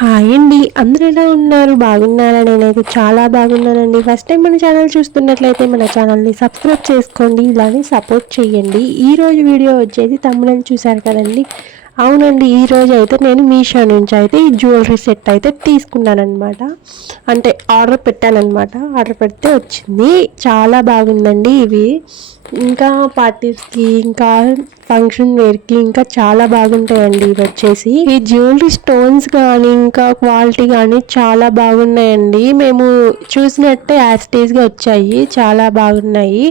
Hi అండి, అందరూ ఎలా ఉన్నారు? బాగున్నారా? నేనైతే చాలా బాగున్నానండి. ఫస్ట్ టైం మన ఛానల్ చూస్తున్నట్లయితే మన ఛానల్ని సబ్స్క్రైబ్ చేసుకోండి, ఇలానే సపోర్ట్ చేయండి. ఈరోజు వీడియో వచ్చేసి తమ్ముళ్ళని చూశారు కదండి. అవునండి, ఈరోజు అయితే నేను మీషో నుంచి అయితే ఈ జ్యువెలరీ సెట్ అయితే తీసుకున్నానమాట. అంటే ఆర్డర్ పెట్టానమాట. ఆర్డర్ పెడితే వచ్చింది. చాలా బాగుందండి ఇవి. ఇంకా పార్టీస్కి, ఇంకా ఫంక్షన్ వేర్కి ఇంకా చాలా బాగుంటాయండి. ఇవి వచ్చేసి ఈ జ్యువెలరీ స్టోన్స్ కానీ ఇంకా క్వాలిటీ కానీ చాలా బాగున్నాయండి. మేము చూసినట్టే యాస్టీస్గా వచ్చాయి, చాలా బాగున్నాయి.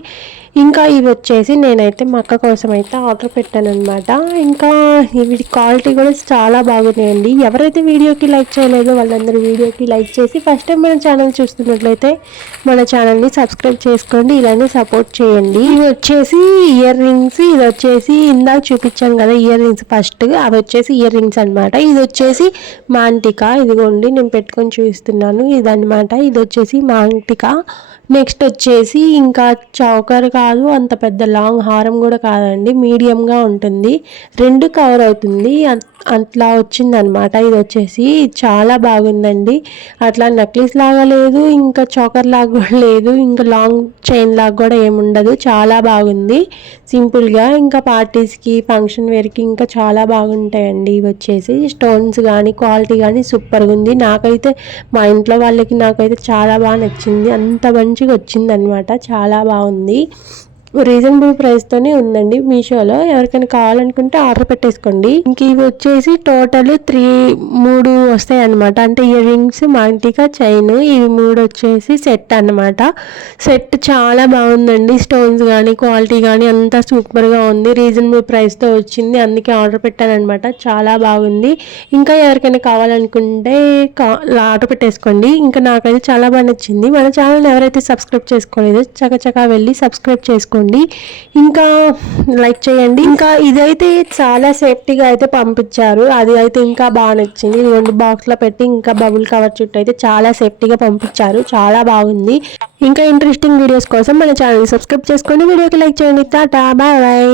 ఇంకా ఇవి వచ్చేసి నేనైతే మా అక్క కోసం అయితే ఆర్డర్ పెట్టాను అనమాట. ఇంకా వీటి క్వాలిటీ కూడా చాలా బాగున్నాయండి. ఎవరైతే వీడియోకి లైక్ చేయలేదో వాళ్ళందరూ వీడియోకి లైక్ చేసి ఫస్ట్ టైం మన ఛానల్ చూస్తున్నట్లయితే మన ఛానల్ని సబ్స్క్రైబ్ చేసుకోండి, ఇలానే సపోర్ట్ చేయండి. ఇవి వచ్చేసి ఇయర్ రింగ్స్. ఇది వచ్చేసి ఇందాక చూపించాను కదా ఇయర్ రింగ్స్ ఫస్ట్, అవి వచ్చేసి ఇయర్ రింగ్స్ అనమాట. ఇది వచ్చేసి మాంటికా. ఇదిగోండి నేను పెట్టుకొని చూపిస్తున్నాను. ఇదనమాట. ఇది వచ్చేసి మాంటికా. నెక్స్ట్ వచ్చేసి ఇంకా చౌకర్ కాదు, అంత పెద్ద లాంగ్ హారం కూడా కాదండి, మీడియంగా ఉంటుంది. రెండు కవర్ అవుతుంది, అట్లా వచ్చిందనమాట. ఇది వచ్చేసి చాలా బాగుందండి. అట్లా నెక్లెస్ లాగా లేదు, ఇంకా చౌకర్ లాగా కూడా లేదు, ఇంకా లాంగ్ చైన్ లాగా కూడా ఏముండదు. చాలా బాగుంది సింపుల్గా. ఇంకా పార్టీస్కి, ఫంక్షన్ వేర్కి ఇంకా చాలా బాగుంటాయండి. ఇవి వచ్చేసి స్టోన్స్ కానీ క్వాలిటీ కానీ సూపర్గా ఉంది. నాకైతే మా ఇంట్లో వాళ్ళకి నాకైతే చాలా బాగా నచ్చింది. అంత మంచిగా వచ్చింది అనమాట. చాలా బాగుంది. రీజనబుల్ ప్రైస్తోనే ఉందండి మీషోలో. ఎవరికైనా కావాలనుకుంటే ఆర్డర్ పెట్టేసుకోండి. ఇంక ఇవి వచ్చేసి టోటల్ మూడు వస్తాయి అనమాట. అంటే ఇయర్ రింగ్స్, మాంటికా, చైన్, ఇవి మూడు వచ్చేసి సెట్ అనమాట. సెట్ చాలా బాగుందండి. స్టోన్స్ కానీ క్వాలిటీ కానీ అంతా సూపర్గా ఉంది. రీజనబుల్ ప్రైస్తో వచ్చింది, అందుకే ఆర్డర్ పెట్టాను అనమాట. చాలా బాగుంది. ఇంకా ఎవరికైనా కావాలనుకుంటే ఆర్డర్ పెట్టేసుకోండి. ఇంకా నాకైతే చాలా బాగా నచ్చింది. మన ఛానల్ ఎవరైతే సబ్స్క్రైబ్ చేసుకోలేదో చకచకా వెళ్ళి సబ్స్క్రైబ్ చేసుకోండి, ఇంకా లైక్ చేయండి. ఇంకా ఇదైతే చాలా సేఫ్టీగా అయితే పంపించారు, అది అయితే ఇంకా బాగా నచ్చింది. రెండు బాక్స్లో పెట్టి ఇంకా బబుల్ కవర్ చుట్టూ అయితే చాలా సేఫ్టీగా పంపించారు. చాలా బాగుంది. ఇంకా ఇంట్రెస్టింగ్ వీడియోస్ కోసం మన ఛానల్ సబ్స్క్రైబ్ చేసుకొని వీడియోకి లైక్ చేయండి. Tata, bye bye.